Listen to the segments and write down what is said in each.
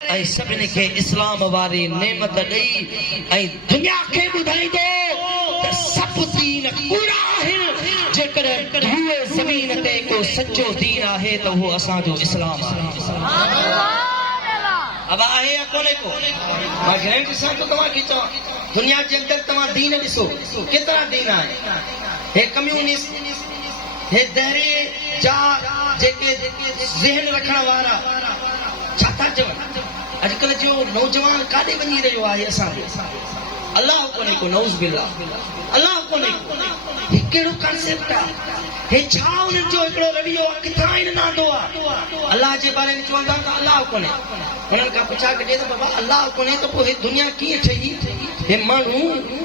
ऐं सभिनी खे इस्लाम वारी नेमत ॾेई ऐं दुनिया खे ॿुधाईंदो त सभु दीन कूड़ा आहिनि। जेकॾहिं धूए ज़मीन ते को सचो दीन आहे त उहो असांजो इस्लाम आहे। अब आहे या कोन्हे को? मां गारंटी सां थो तव्हांखे चवां, दुनिया जे अंदरि तव्हां दीन ॾिसो केतिरा दीन आहिनि। हे कम्यूनिस्ट, हे दहरी जा जेके ज़हन रखण वारा छा था चवनि, अॼुकल्ह जो नौजवान काॾे वञी रहियो आहे असांजो? अलाह कोन्हे को, नऊज़ बिल्लाह, अलाह कोन्हे को। ही कहिड़ो कॉन्सेप्ट आहे? हे छा उन्हनि जो हिकिड़ो रवैयो आहे? किथां हिन आंदो आहे? अलाह जे बारे में चवंदा त अलाह कोन्हे। उन्हनि खां पुछा कजे त बाबा अलाह कोन्हे त पोइ हे दुनिया कीअं ठही? हे माण्हू,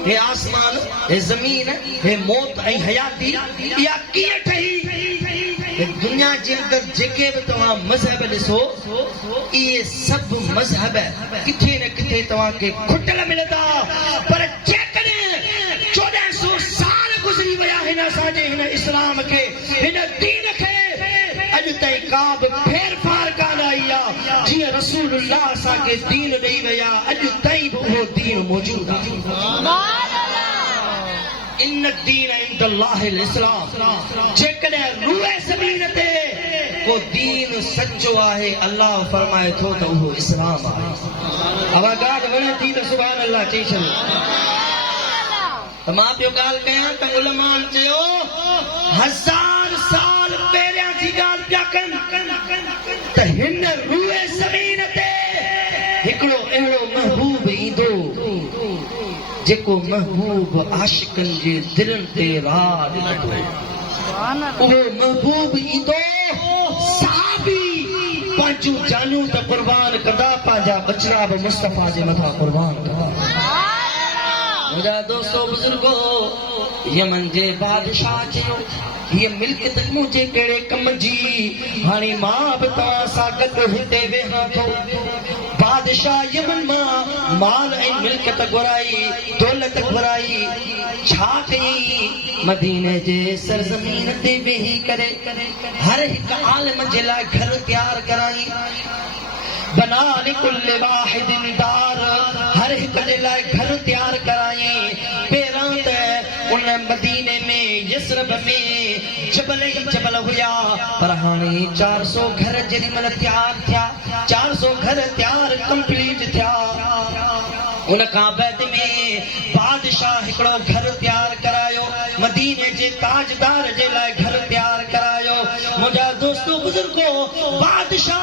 हे आसमान, हे ज़मीन, हे मौत ऐं हयाती, इहा कीअं ठही? दुनिया जे अंदरि जेके बि तव्हां मज़हब ॾिसो, इहे सभु मज़हब किथे न किथे तव्हांखे खुटल मिलंदा। पर जेकॾहिं 1400 साल गुज़री विया हिन असांजे हिन इस्लाम खे, हिन दीन खे, अॼु ताईं का बि फेरफार कान आई आहे। जीअं रसूलुल्लाह असांखे दीन ॾेई विया, अॼु ताईं बि उहो दीन मौजूदु आहे। इन दीन इंदल्लाहिल इस्लाम। जेकॾहिं रूए ज़मीन ते को दीन सचो आहे, अल्लाह फरमाए थो त उहो इस्लाम आहे। अब गाॾ वणे थी त सुभान अल्लाह चई छॾो। त मां पियो ॻाल्हि कयां त उलमान चयो 1000 साल पहिरियां जी ॻाल्हि पिया कनि त हिन रूए ज़मीन ते हिकिड़ो अहिड़ो महबूब ईंदो जेको महबूब आशिकनि जे दिलनि ते राज कंदो। उहो महबूब ईंदो, सहाबी पंहिंजूं जानूं त क़ुर्बान कंदा, पंहिंजा बचड़ा बि मुस्तफ़ा जे मथां क़ुर्बान कंदा। मुंहिंजा दोस्तो बुज़ुर्गो, यमन जे बादशाह चयो हीअ मिल्कियत मुंहिंजे कहिड़े कम जी? हाणे मां बि तव्हां सां गॾु हिते वेहां थो। बादशाह यमन मां माल ऐं मिल्कियत घुराई, दौलत घुराई। छा कई? मदीने जे सरज़मीन ते वेही करे हर हिकु आलिम जे लाइ घर तयारु कराई। बना लिकुल्लि वाहिदिन दार, हर हिकु जे लाइ घर तयारु कराई। पहिरां त उन मदीने में यसरब में जबल ई जबल हुया, पर हाणे 400 घर जेॾीमहिल तयारु थिया, 400 घर तयारु कंप्लीट थिया। उन खां बाद में बादशाह हिकिड़ो घर तयारु करायो, मदीने जे ताजदार जे लाइ घर तयारु करायो। मुंहिंजा दोस्तो बुज़ुर्गो, बादशाह